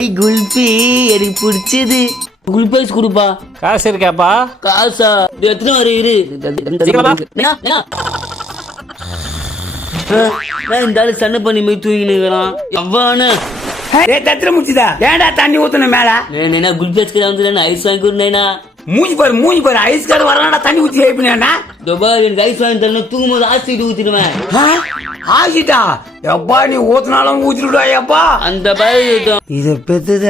குல்பி எனக்கு பிடிச்சது. குல்பி ஐஸ் கொடுப்பா. காசு இருக்காப்பா? காசா எத்தனை வரை இரு. இந்த ஆளு சண்டை பண்ணி போய் தூங்கினுக்கிறான். எவ்வான தத்திர முடிச்சுதா ஏன்டா தண்ணி ஊத்தணும் மேல? குல்பி ஐஸ் வந்து ஐஸ் வாங்கி கொடுனா. மூஞ்சி பாரு ஐஸ் கார்டு வரலாம்டா தண்ணி ஊத்தி ஏப்பினா. எனக்கு ஐஸ் வாங்கி தரணும். தூங்கும் போது ஆசிட்டு ஊத்திடுவேன். ஆசிட்டா எப்பா நீ ஊத்தினாலும் ஊத்திடுடா எப்பா. அந்த பயம் இத பெத்தத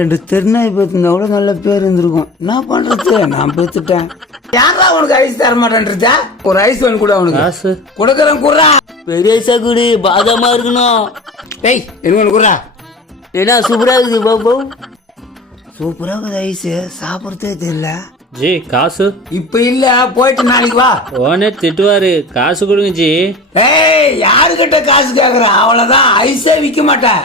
2 தெருநாய் பெத்துனா கூட நல்ல பேர் இருந்திருக்கும். என்ன பண்றது நான் பெத்துட்டேன். யாரா உனக்கு ஐஸ் தர மாட்டேன்றத? ஒரு ஐஸ் வாங்கி கூட அவனுக்கு காசு கொடுக்கறேன் குடுறா. பெரிய ஐஸா குடு, பாதமா இருக்கணும். டேய் என்ன குடுறா. ஏன்னா சூப்பரா இருக்குது பாபு. சூப்பரா இருக்குது ஐஸ், சாப்பிடறதே தெரியல. ஜி காசு இப்ப இல்ல, போயிட்டு நாளைக்கு வா. ஓனே திட்டுவாரு. காசு கொடுங்க ஜி. ஏய் யாருகிட்ட காசு கேக்குற? அவ்வளவுதான், ஐஸே விக்க மாட்டேன்.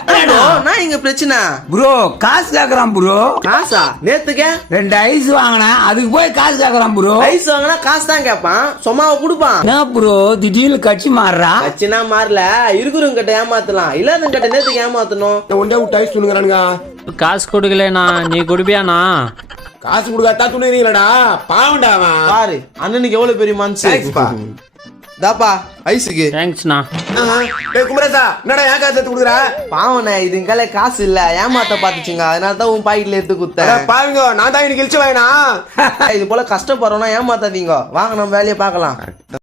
நான் இங்க பிரச்சனை ப்ரோ காசு கேக்குறான் ப்ரோ. காசா? நேத்துக்க 2 ஐஸ் வாங்கினேன், அதுக்கு போய் காசு கேக்குறான் ப்ரோ. ஐஸ் வாங்கினா காசு தான் கேட்பான், சும்மாவை கொடுப்பான். என்ன ப்ரோ திடீர்னு கட்சி மாறுறா? கட்சினா மாறல, இருக்கிறவங்க கிட்ட ஏமாத்தலாம், இல்லாதவங்க கிட்ட நேத்துக்கு ஏமாத்தணும். ஒன்றே விட்டு ஐஸ் துணுங்கிறானுங்க. காசு கொடுக்கலண்ணா நீ குடிப்பியாண்ணா? காசு கொடுக்காதா துணுறீங்களடா, பாவண்டா அவன். பாரு அண்ணனுக்கு எவ்வளவு பெரிய மனசு. தாப்பா ஐஸுக்கு தேங்க்ஸ்ண்ணா. குமரேசா என்னடா ஏன் காசு எடுத்து கொடுக்குற? பாவனே இதுங்கால காசு இல்ல, ஏமாத்த பாத்துச்சுங்க, அதனாலதான் உன் பாக்கெட்ல எடுத்து குத்தேன். பாருங்க நான் தான் இன்னைக்கு இழிச்சு வாங்கினா. இது போல கஷ்டப்படுறோம்னா ஏமாத்தாதீங்க, வாங்க நம்ம வேலையை பார்க்கலாம்.